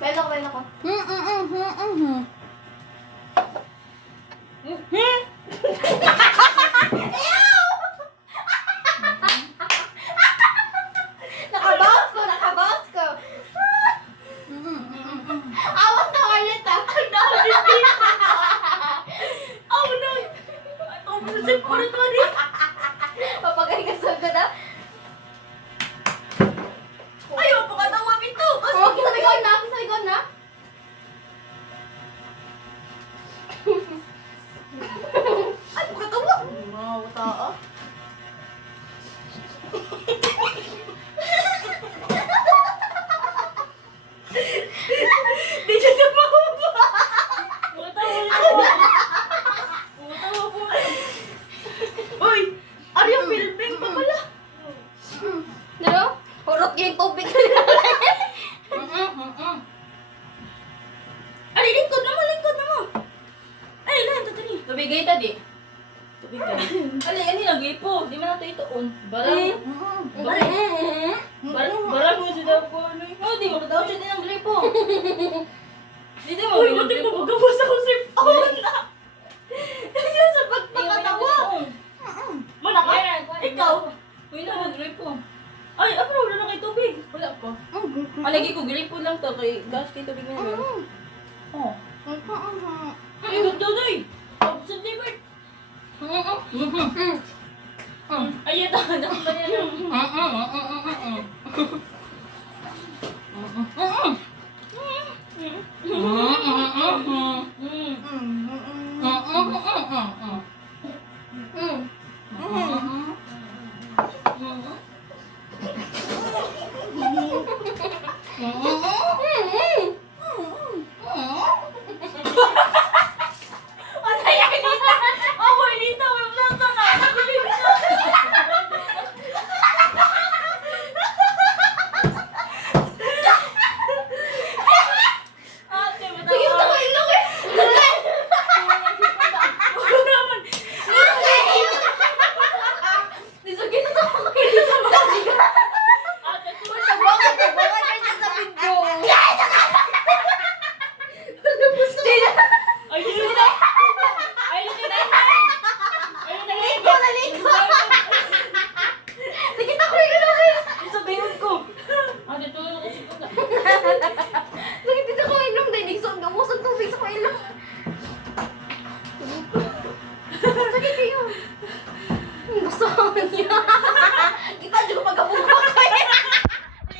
Bayan ako. Nakabawas ko. Awan na ulit ah. Oh no! Ito mo sa puro to rin. Papagaling ka sa na. Ayaw pa katawa ito. Oh, kisabigon na. Ay, pa katawa. Wow, tao. Di siya na mababa. Matawa po. Uy! Arya filming pa pala. Pero, hurot yung tubig. Ay, lingkod na mo. Ay, lahat ito rin. Tubigay tadi. Tubig ka. Ali, ani lagi po. Di man nato itoon. Barang. Barang mo sila po. Oh, di mo daw siya din ang gripo. Di mo Uy, ang buti gripo. mo gabos ako sa phone na. Yan sa pagpakatawa. Manaka, ikaw. Uy, na mag gripo. Ay, ano wala na kay tubig. Wala pa. Alagi ko gripo lang to kay gas kay tubig na naman. Oh. Ay, ganda na eh. Absent ni Bert. Ay, ito. Nakita niya lang. Mm-mm.